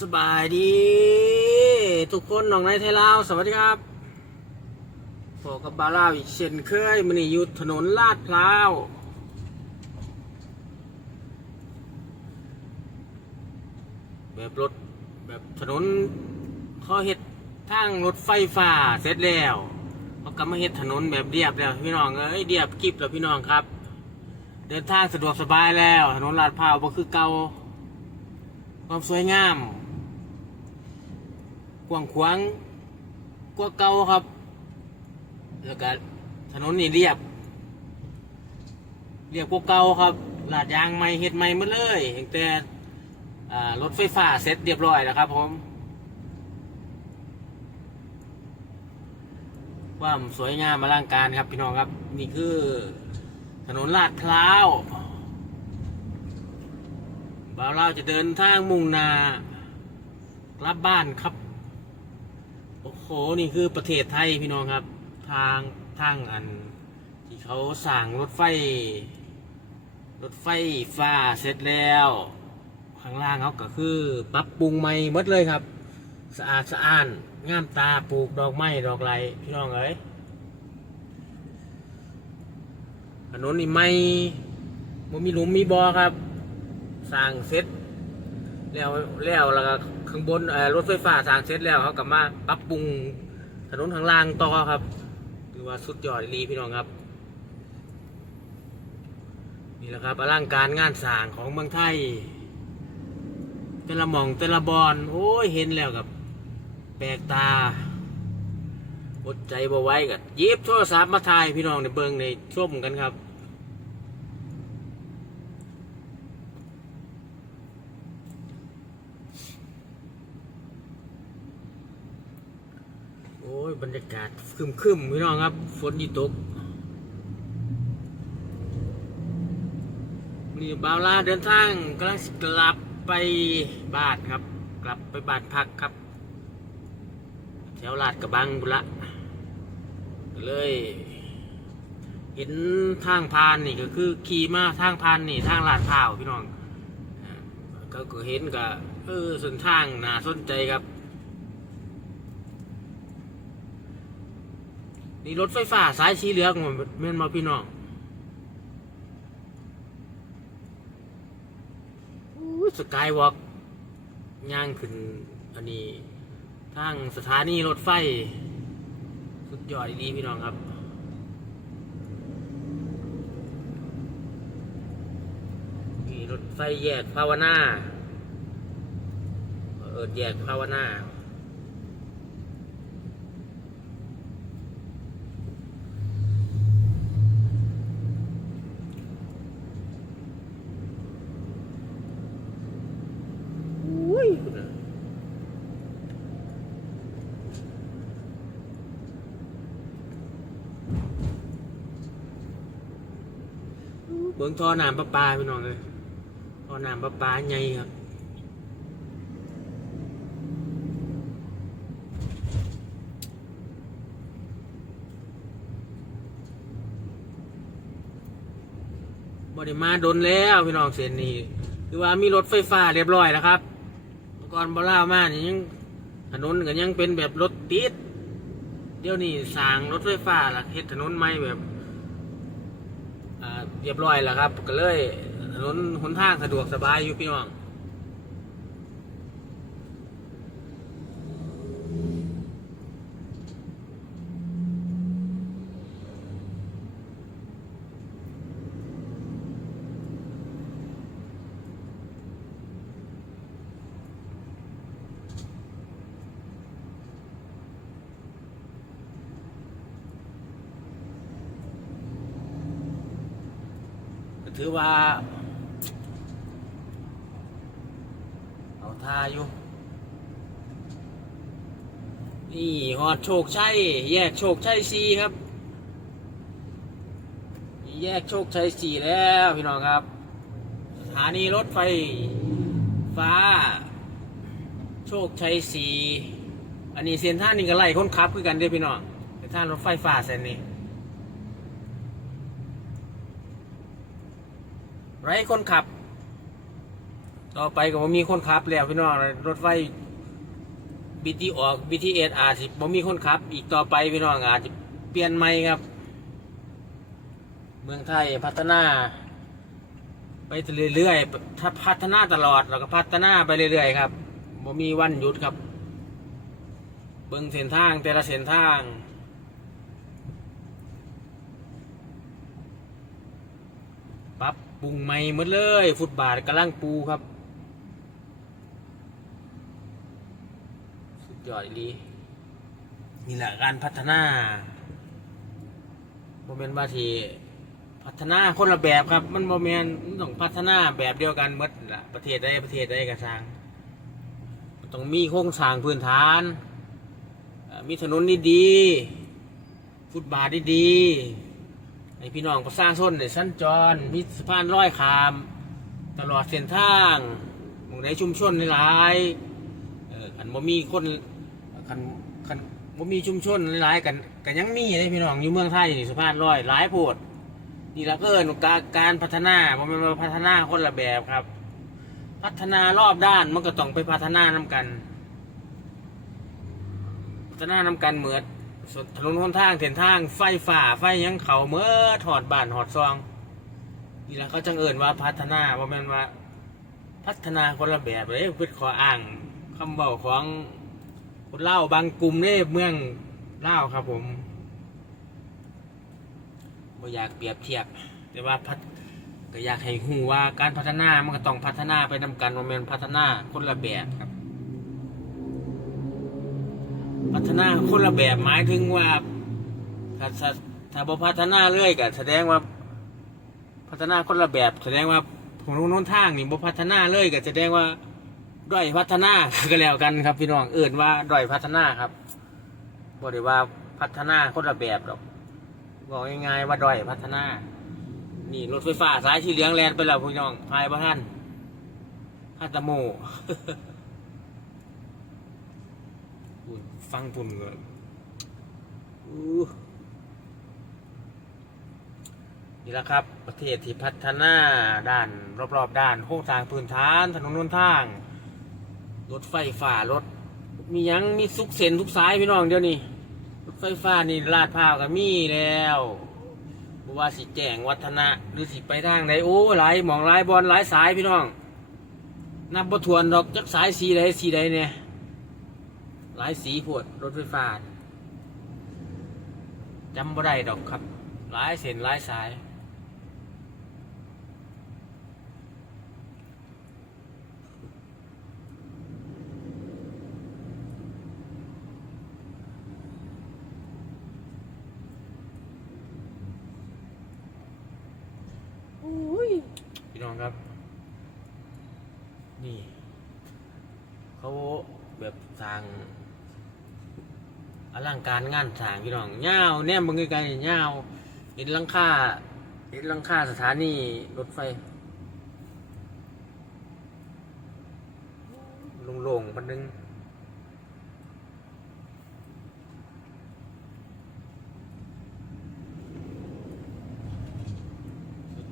สบายดี ทุกคนน้องในไทยลาว สวัสดีครับพอกับบาวลาวอีกเช่นเคยมันนี่อยู่ถนนลาดพร้าวแบบรถแบบถนนเขาเฮ็ดทางรถไฟฟ้าเสร็จแล้วเขาก็มาเฮ็ดถนนแบบเรียบแล้วพี่น้องเอ้ยเรียบกริบแล้วพี่น้องครับ เดินทางสะดวกสบายแล้ว ถนนลาดพร้าวก็คือเก่าความสวยงาม กว้างขวางกว่าเก่าครับ แล้วก็ถนนนี่เรียบ เรียบกว่าเก่าครับลาดยางใหม่เฮ็ดใหม่หมดเลยตั้งแต่รถไฟฟ้าเสร็จเรียบร้อยแล้วครับผมความสวยงามอลังการครับพี่น้องครับ นี่คือถนนลาดพร้าวบ่าวเราจะเดินทางมุ่งนากลับบ้านครับ โอ้โหนี่คือประเทศไทยพี่น้องครับ ทางทางอัน ที่เขาสั่งรถไฟ รถไฟฟ้าเสร็จแล้ว ข้างล่างเขาก็คือ ปรับปรุงใหม่หมดเลยครับ สะอาดสะอ้านงามตาปลูกดอกไม้ดอกไรพี่น้องเอ้ยถนนนี่ไม่บ่มีหลุมมีบ่อครับสร้างเสร็จแล้วแล้วแล้วก็ ข้างบนรถไฟฟ้าสร้างเสร็จแล้วเขาก็มาปรับปรุงถนนข้างล่างต่อครับถือว่าสุดยอดอีหลีพี่น้องครับนี่แหละครับอลังการงานสร้างของเมืองไทยแต่ละหม่องแต่ละบอนโอ้ยเห็นแล้วกับแปลกตาอดใจบ่ไว้กับยิบโทรศัพท์มาถ่ายพี่น้องในเบิงในชมกันครับ บรรยากาศคึมคึมพี่น้องครับ ฝนยี่ตกนี่บาวลาเดินทางกำลังกลับไปบ้านครับ กลับไปบ้านพักครับ แถวลาดกระบังบุนละเลยเห็นทางพานนี่ก็คือขี่มาทางพานนี่ทางลาดพร้าวพี่น้องอ่าก็ก็เห็นก็เออส่วนทางน่าสนใจครับ นี่รถไฟฟ้าสายสีเหลืองมันแม่นมาพี่น้องสกายวอล์กย่างขึ้น อันนี้ทางสถานีรถไฟ สุดยอดดีพี่น้องครับนี่รถไฟแยกภาวนา เออแยกภาวนา อุ้ยเบิ่งท่อน้ำประปาพี่น้องเลยท่อน้ำประปาใหญ่ครับบริมาดนแล้วพี่น้องเส้นนี้คือว่ามีรถไฟฟ้าเรียบร้อยแล้วครับก่อนบล่ามานี่ยังถนนก็ยังเป็นแบบรถติดเดี๋ยวนี้สร้างรถไฟฟ้าละเฮ็ดถนนใหม่แบบ เรียบร้อยแล้วครับ ก็เลยถนนหนทางสะดวกสบายอยู่พี่น้อง ก็ ถือว่า เอาทาอยู่ นี่หอดโชคชัยแยกโชคชัยสีครับ แยกโชคชัยสีแล้วพี่น้องครับสถานีรถไฟฟ้า โชคชัยสีอันนี้เส้นท่างนี่ก็ไล่คนขับคือกันเด้อพี่น้องเส้นท่างรถไฟฟ้าเส้นนี้ ไร้คนขับ ต่อไปก็บ่มีคนขับแล้วพี่น้องรถไฟบีทีออก BTS อาจสิบ่มีคนขับ อีกต่อไปพี่น้องอาจจะเปลี่ยนใหม่ครับ เมืองไทยพัฒนา ไปเรื่อยๆถ้าพัฒนาตลอดเราก็พัฒนาไปเรื่อยๆครับบ่มีวันหยุดครับ เบิ่งเส้นทางแต่ละเส้นทางปรับ ปรุงใหม่หมดเลย ฟุตบาทกำลังปูครับ สุดยอดอีหลีนี่แหละการพัฒนาโมเมนว่าที่พัฒนาคนละแบบครับ มันโมเมนต้องพัฒนาแบบเดียวกันหมดละประเทศใดประเทศใดกระสร้างต้องมีโครงสร้างพื้นฐาน มีถนนดีๆฟุตบาทดีๆ ให้พี่น้องประชาชนได้สัญจรมีสะพานร้อยขาม ตลอดเส้นทางมู่ในชุมชนหลายๆเออคันบ่มีคนคันคันบ่มีชุมชนหลายกันกันยังมีเลยพี่น้องอยู่เมืองไทยนี่สะพานร้อยหลายโพดนี่ละเอิ้นการการพัฒนาบ่ม่นว่าพัฒนาคนละแบบครับ พัฒนารอบด้านมันก็ต้องไปพัฒนานํกัน พัฒนานํกันเหมือน ถนนหนทางเส้นทาง ไฟฝ่าไฟยังเขาเมื่อถอดบ้านถอดซองนี่แหละเขาจังเอิญว่าพัฒนาว่าแม่นว่า พัฒนาคนละแบบเลยเพื่อขออ้างคำบอกของคนเล่าบางกลุ่มในเมืองเล่าครับผมบ่อยากเปรียบเทียบ แต่ว่าพัฒก็อยากให้หูว่าการพัฒนามันก็ต้องพัฒนาไปนำกันว่าแม่นพัฒนาคนละแบบครับ พัฒนาคนละแบบหมายถึงว่าถ้าถ้าบพัฒนาเรื่อยก็แสดงว่า พัฒนาคนละแบบ แสดงว่าผมรู้น้นทางนี่บพัฒนาเลยก็แสดงว่าด้อยพัฒนาก็แล้วกันครับพี่น้องเอื่นว่าด้อยพัฒนาครับบ่ได้ว่าพัฒนาคนละแบบหรอกบอกง่ายๆว่าด้อยพัฒนา นี่รถไฟฟ้าสายสีเหลืองแลนไปแล้วพี่น้องพายบ่ท่านฮัตโม ฟังปุ่นก่อนอู้นี่แหละครับ ประเทศที่พัฒนาด้านรอบๆ ด้านโครงสร้างพื้นฐาน ถนนหนทาง รถไฟฟ้ารถ มียังมีสุกเส้นทุกสายพี่น้องเดี๋ยวนี้รถไฟฟ้านี่ลาดพร้าวก็มีแล้วบ่ว่าสิแจ้งวัฒนะหรือสิไปทางไหนโอ้หลายหมองหลายบอลหลายสายพี่น้อง นับบ่ถ้วนดอกจักสายสีใดสีใดเนี่ย หลายสีพวดรถไฟฟ้าจำบ่ได้ดอกครับ หลายเส้นหลายสายอุ้ยพี่น้องครับ นี่ เขาแบบสร้างอ ลังการงานสร้างพี่น้องเงาวแนมบางไกลๆเงาวเห็นลังคาเห็นลังคาสถานีรถไฟโล่งๆมันนึง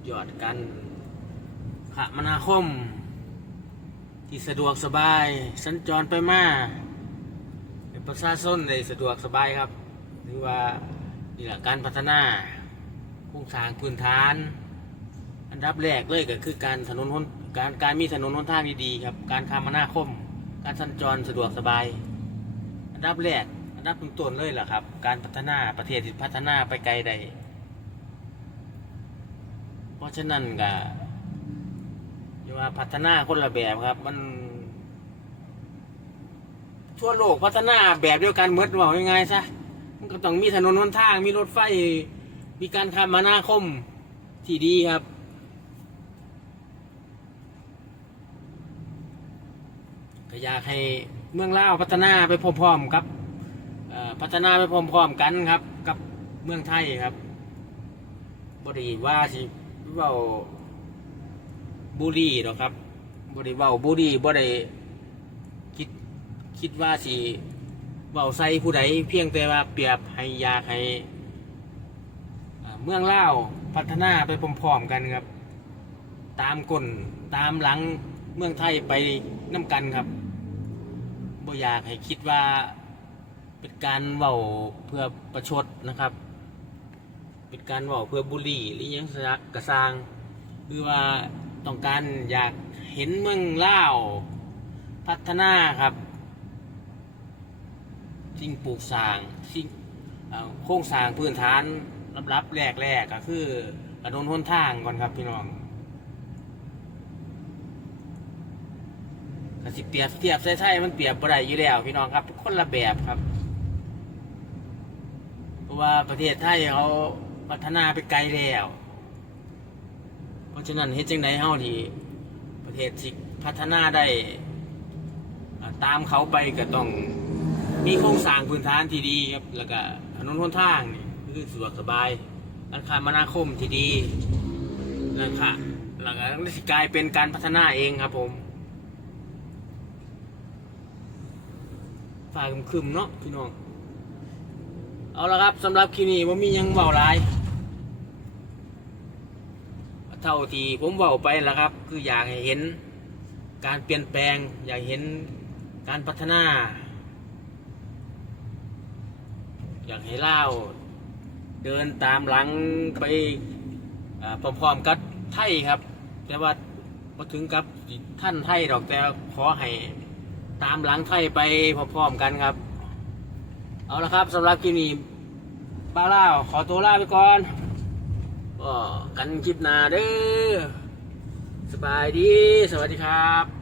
ยอดกันขมนาคม ที่สะดวกสบาย สัญจรไปมา ประชาชนได้สะดวกสบายครับหรือว่านี่แหละการพัฒนาโครงสร้างพื้นฐาน อันดับแรกเลยก็คือการถนนหนการการมีถนนหนทางดีๆครับ การคมนาคม การสัญจรสะดวกสบาย อันดับแรกอันดับต้นๆเลยแหละครับ การพัฒนาประเทศที่พัฒนาไปไกลใดเพราะฉะนั้นก็อย่าว่าพัฒนาคนละแบบครับมัน ทั่วโลกพัฒนาแบบเดียวกันเหมือว่ายังไงซะมันก็ต้องมีถนนหนทางมีรถไฟ มีการคมนาคมที่ดีครับ ก็อยากให้เมืองลาวพัฒนาไปพร้อมๆครับพัฒนาไปพร้อมๆกันครับ กับเมืองไทยครับบริว่าสิเว่าบุรีหรอครับบริว่าบุรีบริ คิดว่าสิเว่าใส่ผู้ใดเพียงแต่ว่าเปรียบให้อยากให้เมืองเล่าพัฒนาไปพร้อมๆกันครับ ตามกลนตามหลังเมืองไทยไปน้ำกันครับบ่อยากให้คิดว่าเป็นการเว้าเพื่อประชดนะครับ เป็นการเว้าเพื่อบุรีหรือยังสักกระซางคือว่าต้องการอยากเห็นเมืองเล่าพัฒนาครับ สิ่งปลูกสร้างสิ่งโครงสร้างพื้นฐานรับๆแรกๆก็คือกระโดนหนทางก่อนครับพี่น้องก็สิเปรียบเทียบใส่ไทยมันเปรียบบ่ได้อยู่แล้วพี่น้องครับคนละแบบครับ เพราะว่าประเทศไทยเขาพัฒนาไปไกลแล้ว เพราะฉะนั้นเฮ็ดจังไดเฮาที่ประเทศสิพัฒนาได้ตามเขาไปก็ต้อง มีโครงสร้างพื้นฐานที่ดีครับ แล้วก็ถนนหนทางนี่คือสะดวกสบายร้านค้ามนาคมที่ดีนะคะแล้วก็สิกลายเป็นการพัฒนาเองครับผมฝ่ายคึมๆเนาะพี่น้อง เอาละครับสำหรับคลิปนี้ผมมียังเบาหลาย เท่าที่ผมเบาไปแล้วครับ คืออยากให้เห็นการเปลี่ยนแปลง อยากเห็นการพัฒนา อยากให้เล่าเดินตามหลังไปพร้อมๆกับไทยครับ แต่ว่ามาถึงกับท่านไทยดอกแต่ขอให้ตามหลังไทยไปพร้อมๆกันครับ เอาละครับสำหรับคลิปนี้ป้าเล่าขอตัวลาไปก่อนก็กันคลิปหน้าเด้อสบายดี สวัสดีครับ